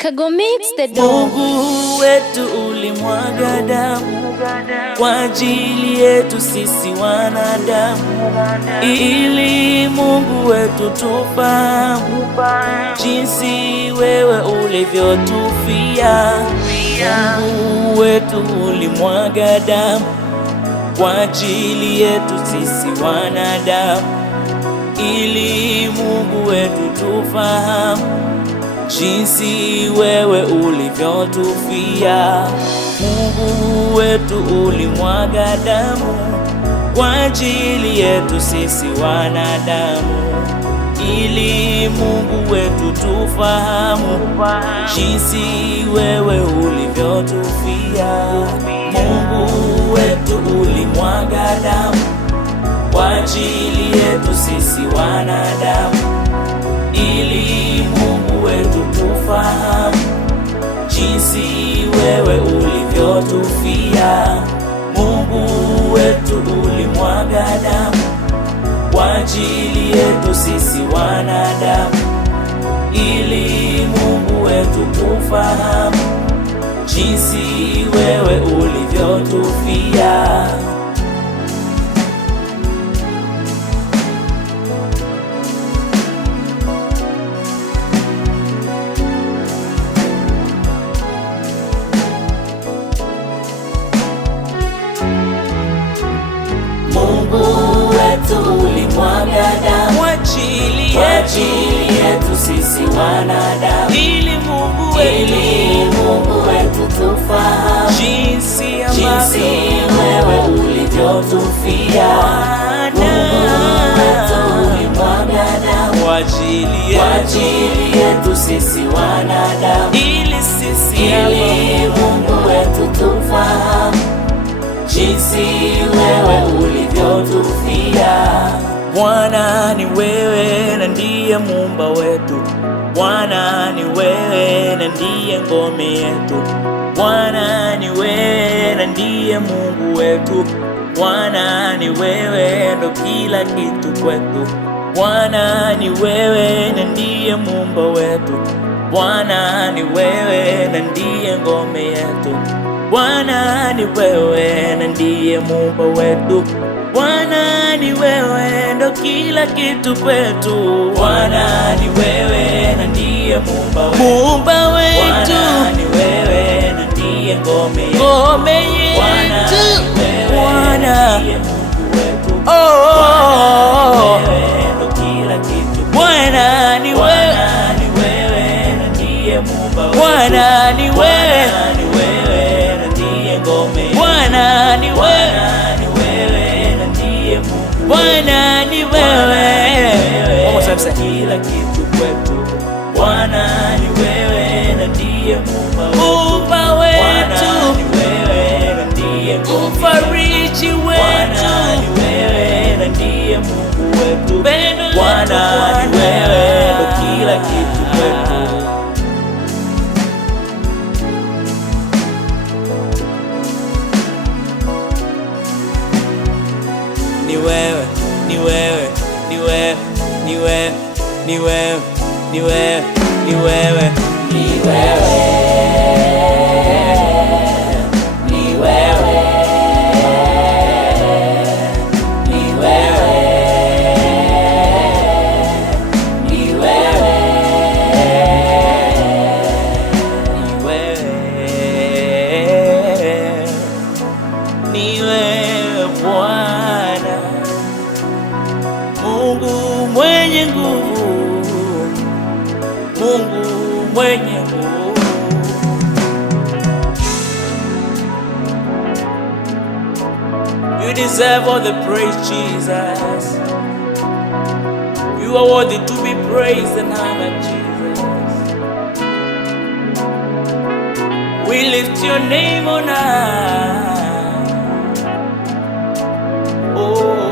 Kago Mix the dog. Mungu wetu ulimwaga damu kwa ajili yetu sisi wanadamu, ili Mungu wetu tufahamu jinsi wewe ulivyotufia. Mungu wetu ulimwaga damu kwa ajili yetu sisi wanadamu, ili Mungu wetu tufahamu jinsi wewe ulivyotufia. Mungu wetu ulimwaga damu kwa ajili yetu sisi wanadamu, ili Mungu wetu tufahamu jinsi wewe ulivyotufia. Mungu wetu ulimwaga damu kwa ajili yetu sisi wanadamu, ili Mungu wetu tufahamu jinsi wewe ulivyotufia. Mungu wetu ulimwaga damu kwa ajili yetu sisi wanadamu, ili Mungu wetu tufahamu jinsi wewe ulivyotufia. Mungu wetu ulimwaga damu kwa ajili yetu sisi wanadamu, ili Mungu wetu tufahamu jinsi wewe ulivyotufia. Mungu wetu ulimwaga damu kwa ajili yetu sisi wanadamu, ili Mungu wetu tufahamu jinsi wewe ulivyotufia. Bwana ni wewe na ndiye muumba wetu, Bwana ni wewe na ndiye ngome yetu, Bwana ni wewe na ndiye Mungu wetu, Bwana ni wewe ndo kila kitu kwetu, Bwana ni wewe na ndiye muumba wetu, Bwana ni wewe na ndiye ngome yetu, Bwana ni wewe na ndiye muumba wetu, Bwana ni wewe ndo kila kitu kwetu, Bwana ni wewe na ndiye muumba wetu, Bwana ni wewe na ndiye ngome yetu, Bwana ni wewe na ndiye Mungu wetu, Bwana ni wewe ndo kila kitu, Bwana ni wewe na ndiye muumba wetu, Bwana ni wewe Bwana ni wewe na ndiye Mungu, Bwana ni wewe kila kitu kwetu, Bwana ni wewe na ndiye muumba wetu, Bwana ni wewe na ndiye mfariji wetu, Bwana ni wewe na ndiye Mungu wetu, Bwana ni wewe ndo kila kitu kwetu. Ni wewe, ni wewe, ni wewe, ni wewe, ni wewe, ni wewe, ni wewe, ni wewe, ni wewe, ni wewe, ni wewe, ni wewe Bwana Mungu mwenye nguvu, Mungu mwenye nguvu. You deserve all the praise, Jesus. You are worthy to be praised and honored, Jesus. We lift your name on high. Oh.